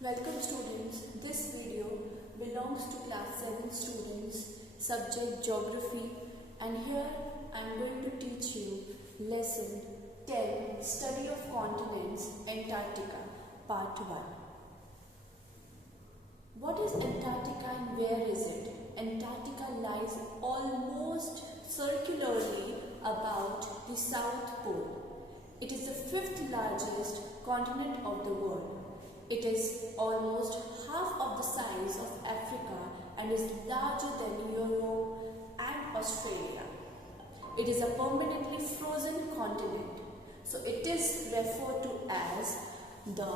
Welcome students, this video belongs to class 7 students, subject Geography, and here I am going to teach you lesson 10, Study of Continents, Antarctica, part 1. What is Antarctica and where is it? Antarctica lies almost circularly about the South Pole. It is the 5th largest continent of the world. It is almost half of the size of Africa and is larger than Europe and Australia. It is a permanently frozen continent, so it is referred to as the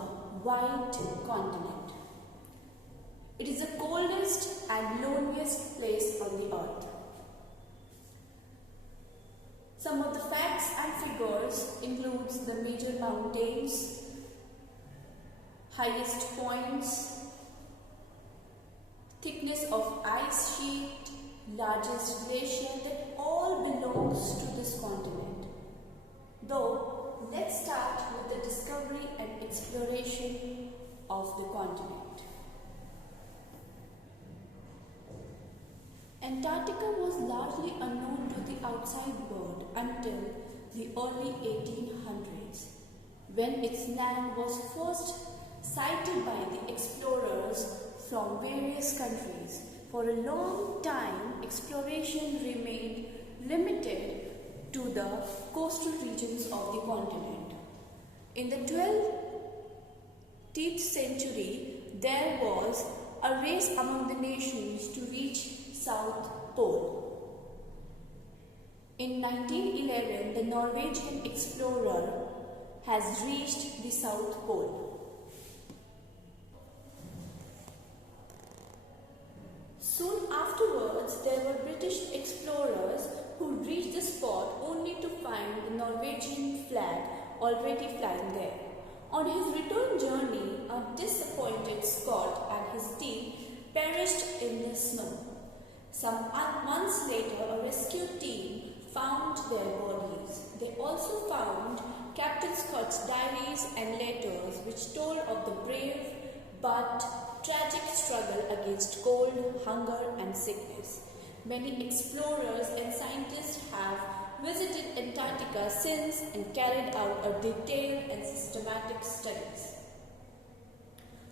White Continent. It is the coldest and loneliest place on the earth. Some of the facts and figures includes the major mountains, highest points, thickness of ice sheet, largest glacier, that all belongs to this continent. Though, let's start with the discovery and exploration of the continent. Antarctica was largely unknown to the outside world until the early 1800s, when its land was first sighted by the explorers from various countries. For a long time, exploration remained limited to the coastal regions of the continent. In the 12th century, there was a race among the nations to reach South Pole. In 1911, the Norwegian explorer has reached the South Pole. Soon afterwards, there were British explorers who reached the spot only to find the Norwegian flag already flying there. On his return journey, a disappointed Scot and his team perished in the snow. Some months later, a rescue team found their bodies. They also found Captain Scott's diaries and letters which told of the brave but tragic struggle against cold, hunger and sickness. Many explorers and scientists have visited Antarctica since and carried out a detailed and systematic studies.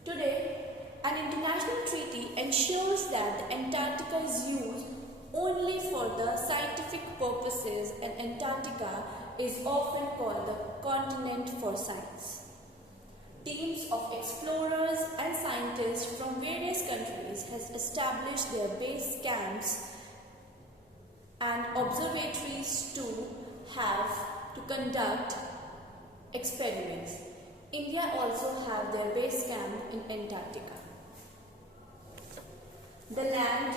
Today, an international treaty ensures that the Antarctica is used only for the scientific purposes, and Antarctica is often called the continent for science. Teams of explorers and scientists from various countries has established their base camps and observatories to conduct experiments. India also have their base camp in Antarctica. The land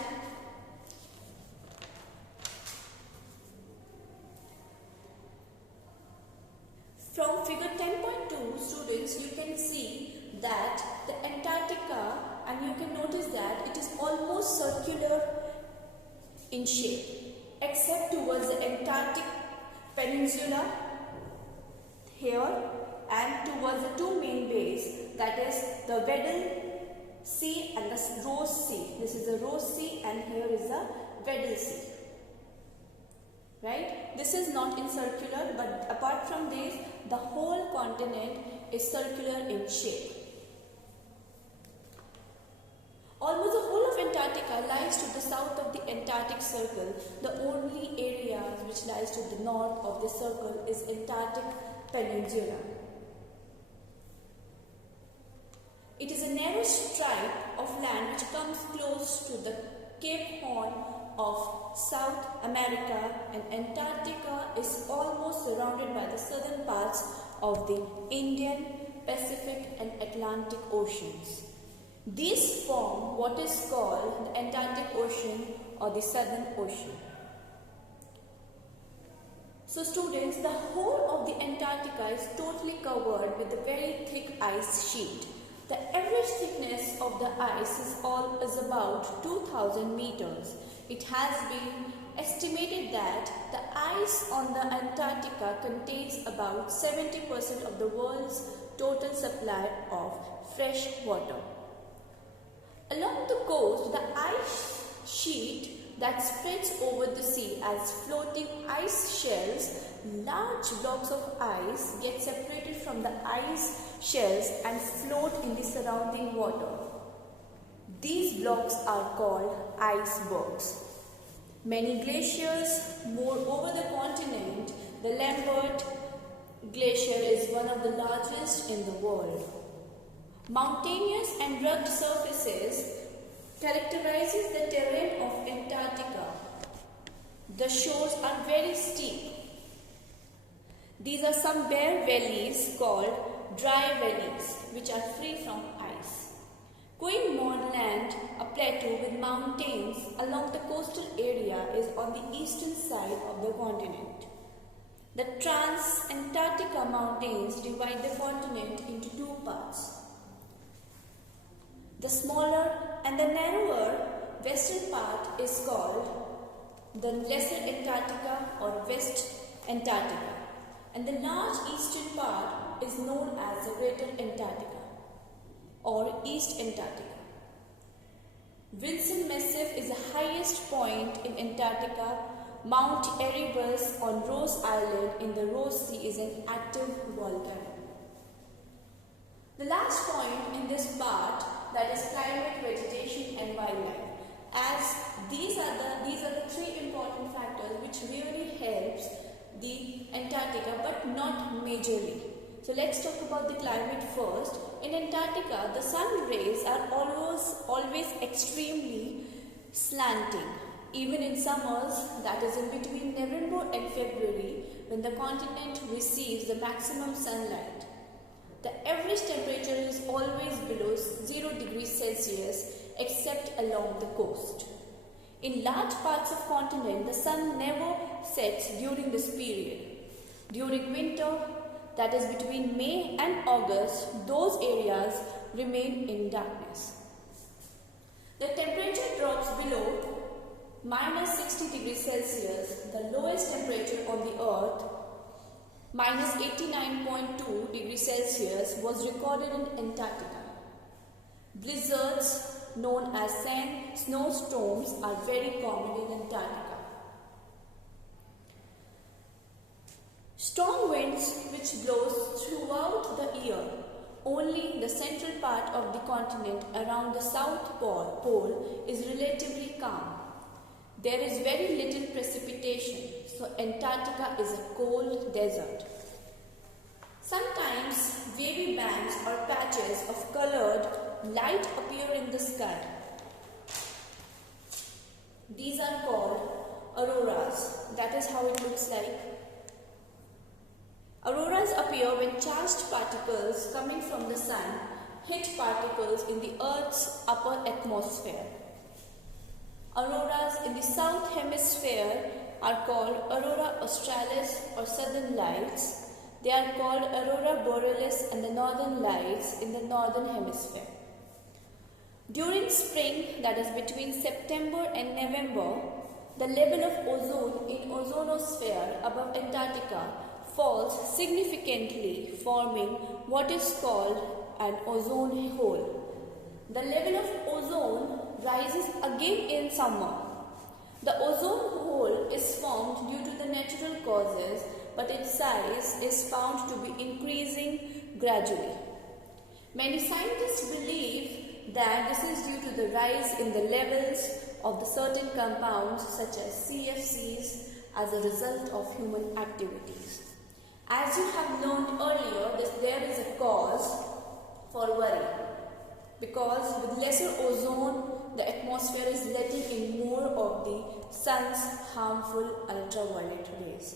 from figure 10.2, students, you can see that the Antarctica, and you can notice that it is almost circular in shape, except towards the Antarctic Peninsula here and towards the two main bays, that is the Weddell Sea and the Ross Sea. This is the Ross Sea and here is the Weddell Sea. Right? This is not in circular, but apart from this, the whole continent is circular in shape. Almost the whole of Antarctica lies to the south of the Antarctic Circle. The only areas which lies to the north of the circle is Antarctic Peninsula. It is a narrow stripe of land which comes close to the Cape Horn of South America, and Antarctica is almost surrounded by the southern parts of the Indian, Pacific and Atlantic Oceans. These form what is called the Antarctic Ocean or the Southern Ocean. So students, the whole of the Antarctica is totally covered with a very thick ice sheet. The average thickness of the ice is about 2000 meters. It has been estimated that the ice on the Antarctica contains about 70% of the world's total supply of fresh water. Along the coast, the ice sheet that spreads over the sea as floating ice shells, large blocks of ice get separated from the ice shells and float in the surrounding water. These blocks are called icebergs. Many glaciers move over the continent. The Lambert Glacier is one of the largest in the world. Mountainous and rugged surfaces characterizes the terrain of Antarctica. The shores are very steep. These are some bare valleys called dry valleys, which are free from ice. Going moorland, a plateau with mountains along the coastal area, is on the eastern side of the continent. The Trans-Antarctica Mountains divide the continent into two parts. The smaller and the narrower western part is called the Lesser Antarctica or West Antarctica, and the large eastern part is known as the Greater Antarctica or East Antarctica. Wilson Massif is the highest point in Antarctica. Mount Erebus on Ross Island in the Ross Sea is an active volcano. The last point in this part, that is climate, vegetation and wildlife, as these are the three important factors which really helps the Antarctica but not majorly. So let's talk about the climate first. In Antarctica, the sun rays are always extremely slanting. Even in summers, that is in between November and February, when the continent receives the maximum sunlight. The average temperature is always below 0 degrees Celsius except along the coast. In large parts of continent, the sun never sets during this period. During winter, that is between May and August, those areas remain in darkness. The temperature drops below minus 60 degrees Celsius, the lowest temperature on the earth, minus 89.2 degrees Celsius, was recorded in Antarctica. Blizzards, known as snowstorms, are very common in Antarctica. Strong winds which blows throughout the year. Only the central part of the continent around the South Pole is relatively calm. There is very little precipitation, so Antarctica is a cold desert. Sometimes wavy bands or patches of colored light appear in the sky. These are called auroras. That is how it looks like. Auroras appear when charged particles coming from the sun hit particles in the Earth's upper atmosphere. Auroras in the south hemisphere are called aurora australis or southern lights. They are called aurora borealis and the northern lights in the northern hemisphere. During spring, that is between September and November, the level of ozone in ozonosphere above Antarctica falls significantly, forming what is called an ozone hole. The level of ozone rises again in summer. The ozone hole is formed due to the natural causes, but its size is found to be increasing gradually. Many scientists believe that this is due to the rise in the levels of the certain compounds such as CFCs as a result of human activities. As you have learned earlier, there is a cause for worry, because with lesser ozone, the atmosphere is letting in more of the sun's harmful ultraviolet rays.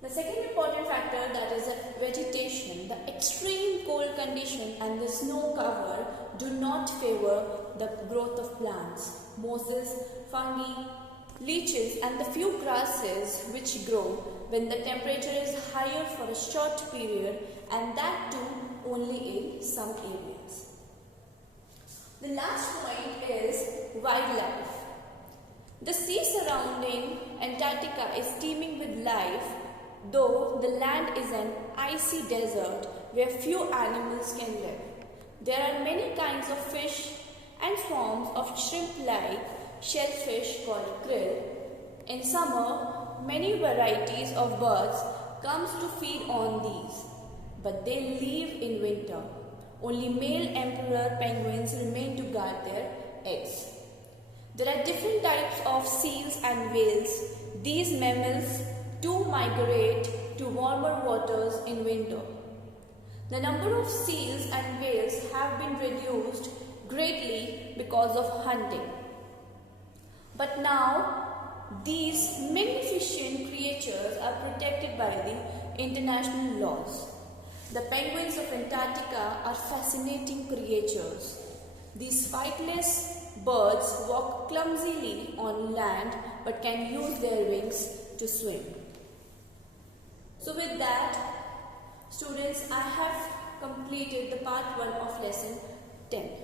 The second important factor, that is vegetation. The extreme cold condition and the snow cover do not favor the growth of plants. Mosses, fungi, leeches and the few grasses which grow when the temperature is higher for a short period, and that too only in some areas. The last point is wildlife. The sea surrounding Antarctica is teeming with life, though the land is an icy desert where few animals can live. There are many kinds of fish and swarms of shrimp-like shellfish called krill. In summer, many varieties of birds comes to feed on these, but they leave in winter. Only male emperor penguins remain to guard their eggs. There are different types of seals and whales. These mammals too migrate to warmer waters in winter. The number of seals and whales have been reduced greatly because of hunting. But now, these magnificent creatures are protected by the international laws. The penguins of Antarctica are fascinating creatures. These flightless birds walk clumsily on land but can use their wings to swim. So with that, students, I have completed the part 1 of lesson 10.